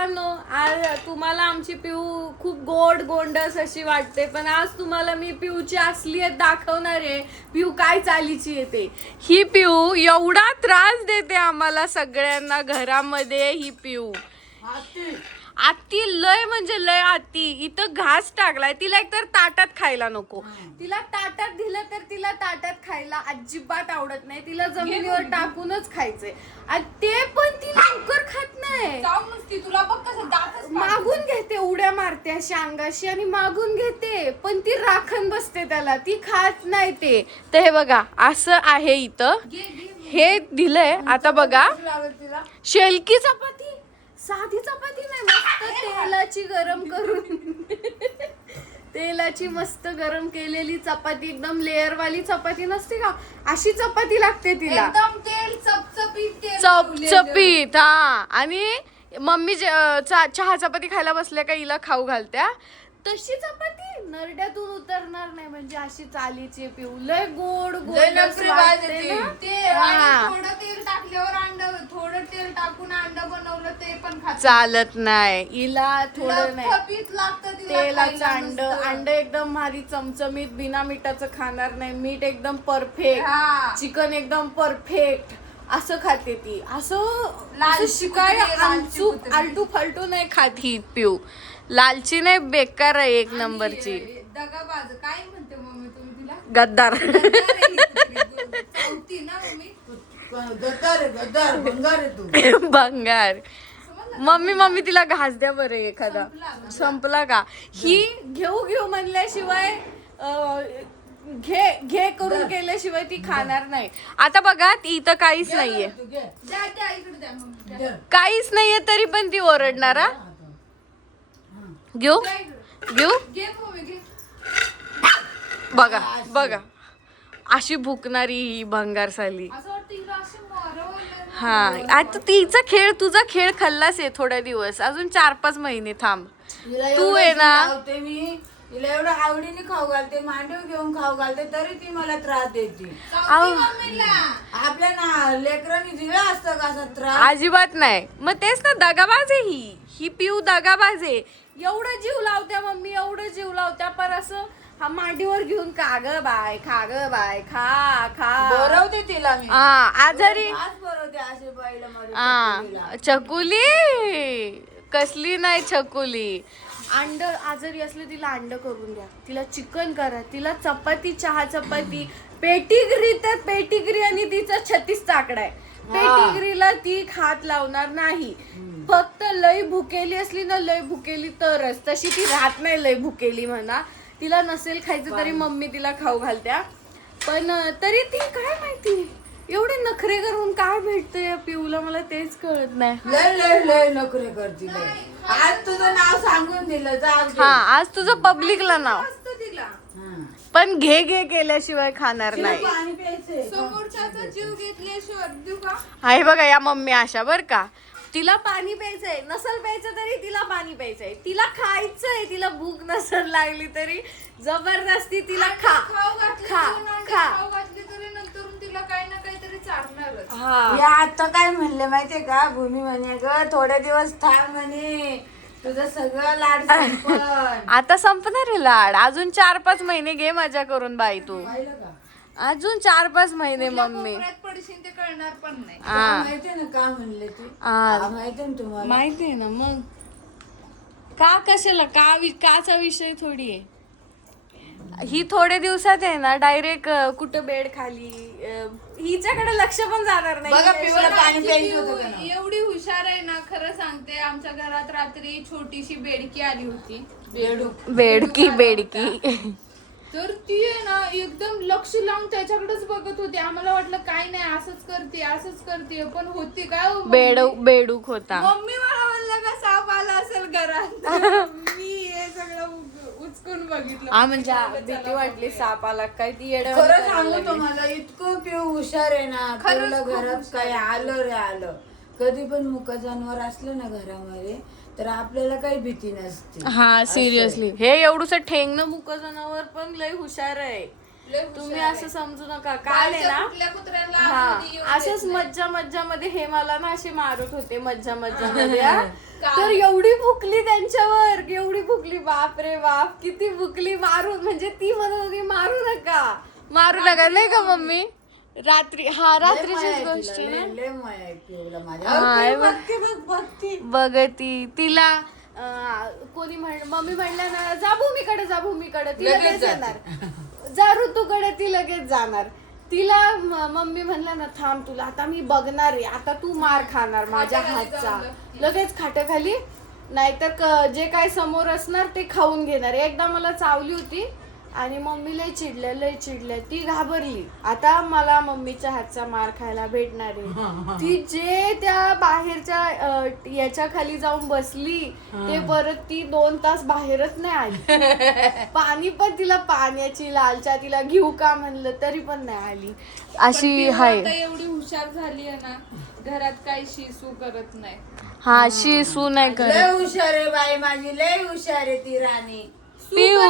मित्रांनो, आज तुम्हाला आमची पिऊ खूप गोड गोंडस अशी वाटते, पण आज तुम्हाला मी पिऊची असलीयत दाखवणार आहे. पिऊ काय चालीची येते. ही पिऊ एवढा त्रास देते आम्हाला सगळ्यांना घरामध्ये. ही पिऊ आत्ती लय म्हणजे लय आत्ती. इथं घास टाकलाय. तिला एकतर ताटात खायला नको. तिला ताटात दिलं तर तिला ताटात खायला अजिबात आवडत नाही. तिला जमिनीवर टाकूनच खायचंय. आणि ते पण ती लवकर खात नाही. तुला बघ कसं मागून घेते, उड्या मारते अशी अंगाशी आणि मागून घेते, पण ती राखण बसते त्याला. ती खात नाही ते. तर हे बघा असं आहे इथं. हे दिलंय. आता बघा शेलकी चपाती, साधी चपाती नाही, मस्त तेलाची गरम करून तेलाची मस्त गरम केलेली चपाती, एकदम लेअर वाली चपाती नसते का, अशी चपाती लागते तिला. एकदम तेल चपचपीत चपचपीत. हा. आणि मम्मी चहा चपाती खायला बसल्या का हिला खाऊ घालत्या तशी चपाती नरड्यातून उतरणार नाही. म्हणजे अशी चालीची पिऊ. लय गोड गोड थोडं तेल टाकल्यावर अंड, थोडं तेल टाकून अंड बनवलं ते पण खात चालत नाही हिला. थोडं नाही लागतं तेलाचं अंड एकदम भारी चमचमीत बिना मिठाचं खाणार नाही. मीठ एकदम परफेक्ट, चिकन एकदम परफेक्ट असं खाते ती. असं शिकाय आलटू फालटू नाही खात ही पिऊ. लालची नाही, बेकार आहे एक नंबरची. दगाबाज काय म्हणते मम्मी तुम्ही तिला? गद्दार. भंगार. मम्मी तिला घास द्या बरं एखादा. संपला का? ही घेऊ म्हणल्याशिवाय घे करून केल्याशिवाय ती खाणार नाही. आता बघा ती इथं काहीच नाहीये, काहीच नाहीये तरी पण ती ओरडणार. हा घेऊ बघा अशी भुकणारी ही भंगार साली. हा. आता तिचा खेळ, तुझा खेळ खाल्लास आहे थोड्या दिवस, अजून 4-5 महिने थांब. तू आहे ना, तिला एवढं आवडीने खाऊ घालते, मांडव घेऊन खाऊ घालते, तरी ती मला त्रास देते. आपल्या ना लेकरांनी दिला असतं का असा त्रास? अजिबात नाही. मग तेच ना, दगाबाज आहे ही पिऊ, दगाबाज आहे. एवढं जीव लावत्या मम्मी, एवढं जीव लावत्या, पर असं हा मांडीवर घेऊन खा ग बाय खा बरवते तिला मी. आजारी बरवते असे बाईला. चकुली कसली नाही छकुली. अंड आजारी असले तिला अंड करून द्या, तिला चिकन करा, तिला चपाती, चहा चपाती, पेटिग्री तर पेटिग्री. आणि तिचा 36 आकडा आहे. पेटिग्रीला ती खात लावणार नाही. फक्त लय भुकेली असली ना, लय भुकेली तरच. तशी ती राहत नाही लय भुकेली म्हणा. तिला नसेल खायचं तरी मम्मी तिला खाऊ घालत्या. पण तरी ती काय माहिती एवढे नखरे करून काय भेटतंय पिऊला, मला तेच कळत नाही. लय नखरे करती. आज तुझं नाव सांगून दिलं जा. हा, आज तुझं पब्लिकला नाव, पण घे केल्याशिवाय खाणार नाही. समोरच्याचा जीव घेतल्याशिवाय देऊ का? आहे बघा या मम्मी अशा बर का. तिला पाणी प्यायचंय, नसल प्यायचं तरी तिला पाणी प्यायचंय. तिला खायचंय, तिला भूक नसल लागली तरी जबरदस्ती तिला खा घातली तरी नंतर तिला काही ना काहीतरी चालणारच. या आता काय म्हणले माहितीये का, भूमी म्हणे ग थोडे दिवस थांब म्हणे, तुझं सगळं लाड संपण. आता संपणार आहे लाड. अजून 4-5 महिने घे मजा करून बाई तू. अजून 4-5 महिने मम्मी. पडशील ते कळणार पण नाही. माहितीये ना का म्हणले ते? माहितीये ना तुम्हाला? माहितीये ना. मग का कशाला काचा विषय थोडी आहे. ही थोड्या दिवसात आहे ना डायरेक्ट कुठं बेड खाली, हिच्याकडे लक्ष पण जाणार नाही. बघा पिवळा पाणी प्यायचं होतं का ना? एवढी हुशार आहे ना, खरं सांगते. आमच्या घरात रात्री छोटीशी बेडकी आली होती. बेडकी तर ती आहे ना एकदम लक्ष लावून त्याच्याकडेच बघत होती. आम्हाला वाटलं काय नाही, असंच करते पण होती काय बेडूक होता. मम्मी मला म्हणलं का साप आला असेल घरात. मी हे सगळं उचकून बघितलं. म्हणजे भीती वाटली साप आला काय. ती खरं सांगू तुम्हाला, इतकं पिऊ हुशार आहे ना. पिऊला घरात काय आलं कधी पण मुका जनावर असलं ना घरामध्ये तर आपल्याला काही भीती नसते. हा सिरियसली. हे एवढूस ठेंगणं मुक जनावर पण लय हुशार आहे. तुम्ही असं समजू नका. काल आहे ना, हा असंच मज्जा मध्ये हे मला ना असे मारत होते मज्जा मध्ये. तर भुकली त्यांच्यावर, एवढी भुकली, बाप रे बाप किती भुकली. मारून म्हणजे ती म्हणत होती मारू नका नाही का मम्मी? रात्रीचीच गोष्ट आहे ना. लय माया आहे पिऊला माझ्या. हाय बघ. बघती बघ ती तिला कोणी मम्मी म्हणलं ना जा भूमीकडे ती लगेच लगेच येणार. जा ऋतूकडे ती लगेच जाणार. तिला मम्मी म्हणलं ना थांब तुला आता मी बघणार आहे, आता तू मार खाणार माझ्या हातचा. लगेच खाट्याखाली, नाहीतर जे काय समोर असणार ते खाऊन घेणार. एकदा मला चावली होती आणि मम्मी लय चिडल्या, ती घाबरली. आता मला मम्मीच्या हातचा मार खायला भेटणार आहे. ती जे त्या बाहेरच्या याच्या खाली जाऊन बसली ते परत ती 2 तास बाहेरच नाही आली. पाणी पण तिला पाण्याची लालचा तिला घेऊ का म्हणलं तरी पण नाही आली. अशी हाय. आता एवढी हुशार झाली आहे ना, घरात काही शिसू करत नाही. हा शिसू नाही करत. लय हुशार आहे बाई माझी, लय हुशार आहे ती राणी. पिऊ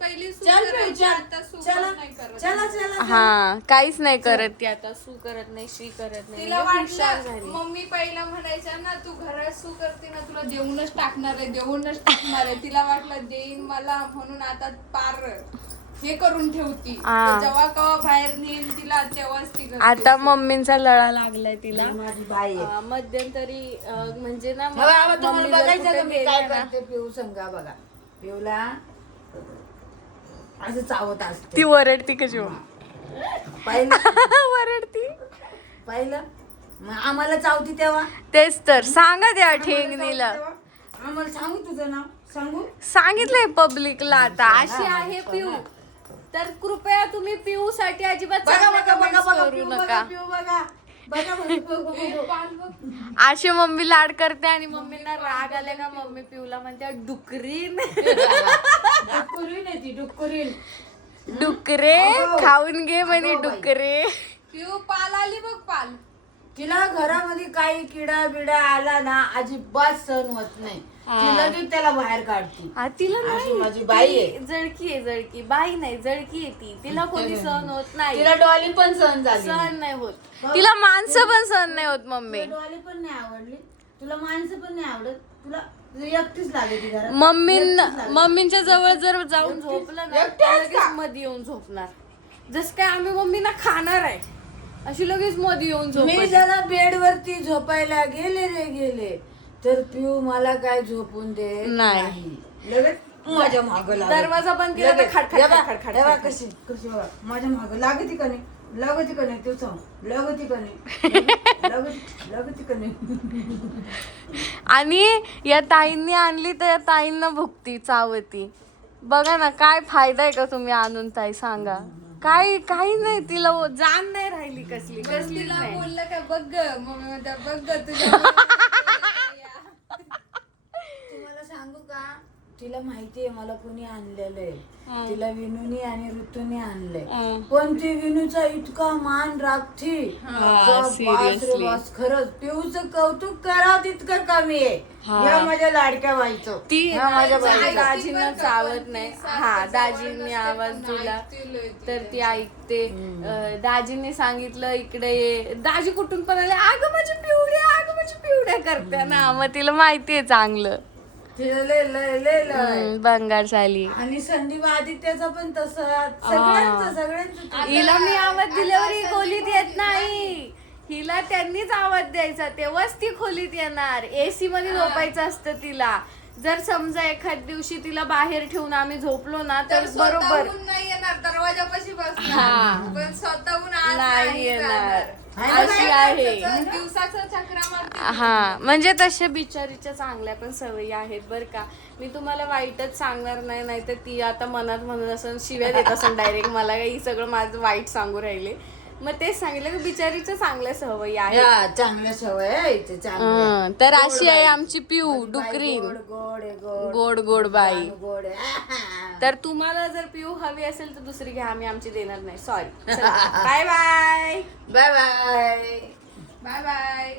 पहिली सू चल करायची, आता सू पण चला नाही करत. चला हा काहीच नाही करत ती आता. सू करत नाही, शी करत नाही. तिला म्हणजे हुशार वाटलं झाली. मम्मी पहिला म्हणायच्या ना तू घरात सू करते ना तुला देऊनच टाकणार आहे. तिला वाटलं देईन मला म्हणून आता पार हे करून ठेवती. हा. जेव्हा कवा बाहेर नेईन तिला तेव्हाच ती करते. आता मम्मींचा लळा लागलाय तिला. माझी बाई आहे. मध्यंतरी म्हणजे ना हो, बाबा, तुम्हाला मम्मी जर बघायचं कुठे का मी काय गेली ना, करते पिऊ संगा बघा. पिऊला असं चावत असते. ती वरडती कशी पाहिलं वरडती. मग आम्हाला चावती तेव्हा तेच तर सांगा त्या ठेंगणीला. आम्हाला सांगू तुझं नाव सांगू. सांगितलंय पब्लिकला आता अशी आहे पिऊ. तर कृपया तुम्ही पिऊ साठी अजिबात चांगल्या comments करू नका. पिऊ बघा अशी मम्मी लाड करते आणि मम्मींना राग आले का मम्मी पिऊला म्हणते डुकरीन. डुक्कुरीन आहे ती डुक्कुरीन. डुकरे खाऊन घे म्हणे डुकरे. पिऊ पाल आली बघ पाल. तिला घरामध्ये काही किडा बिडा आला ना अजिबात सहन होत नाही. ती लगेच त्याला बाहेर काढती. तिला अशी नाही, माझी बाई आहे. ती जळकी बाई नाही जळकी आहे ती. तिला कोणी सहन होत नाही. तिला डॉली पण सहन झाली सहन नाही होत. तिला माणसं पण सहन नाही होत मम्मी. तुला डॉली पण नाही आवडली, तुला माणसं पण नाही आवडत, तुला एकटीच लागते घरात. मम्मींच्या जवळ जर जाऊन झोपलं ना तर लगेच मध्ये येऊन झोपणार. जस काय आम्ही मम्मीना खाणार आहे अशी लगेच मध्ये येऊन मी झोप. जरा बेडवरती झोपायला गेले तर पिऊ मला काय झोपून दे नाही. लगेच माझ्या माग दरवाजा बंद केला तर खडखड कशी कशी बघा माझ्या माग लागती का नाही तू सांग. लागती का नाही आणि या ताईंनी आणली तर या ताईंना भुकती चावती. बघा ना काय फायदा आहे का तुम्ही आणून ताई सांगा. काही नाही तिला जाण नाही राहिली कसली तिला नाही. बोललं का बघ मम्मी म्हणते बघ तुझ्या तुम्हाला सांगू का, तिला माहितीये मला कोणी आणलेलं आहे. तिला विनूनी आणि ऋतूने आणलंय. पण ती विनूचा इतका मान राखती. seriously. खरंच पिऊचं कौतुक करा तितकं कमी आहे. या माझ्या लाडक्या बाईचं. ती ह्या माझ्या बाईचं. दाजींना चावत नाही. हा दाजींनी आवाज दिला तर ती ऐकते. दाजींनी सांगितलं इकडे ये. दाजी कुठून पण आले अगं माझी पिवड्या करते ना. मग तिला माहितीये चांगलं. तिला लय बंगार झाली. आणि संदीप आदित्याचा पण तसा सगळ्यांचं हिला मी आवाज दिल्यावर ही खोलीत येत नाही. हिला त्यांनीच आवाज द्यायचा तेव्हाच ती खोलीत येणार. एसी मध्ये झोपायचं असतं तिला. जर समजा एखाद दिवशी तिला बाहेर ठेवून आम्ही झोपलो ना तर बरोबर स्वतःहून नाही येणार दरवाजापाशी बसणार पण स्वतःहून आज नाही येणार. आहे अशी आहे. दिवसाचा चक्रा मारते. हा म्हणजे तशा बिचारीच्या चांगल्या पण सवयी आहेत बरं का. मी तुम्हाला वाईटच सांगणार नाही तर ती आता मनात म्हणून असं शिव्या देत असं डायरेक्ट मला काही सगळं माझं वाईट सांगू राहिले. मग तेच सांगितलं की बिचारीच्या चांगल्या सवयी आहेत. चांगल्या सवय आहे इथे, चांगल्या. तर अशी आहे आमची पिऊ डुकरीन. गोड बाई. गोड आहे. तर तुम्हाला जर पिऊ हवी असेल तर दुसरी घ्या. आम्ही आमची देणार नाही. Sorry. Bye bye. Bye bye. Bye bye.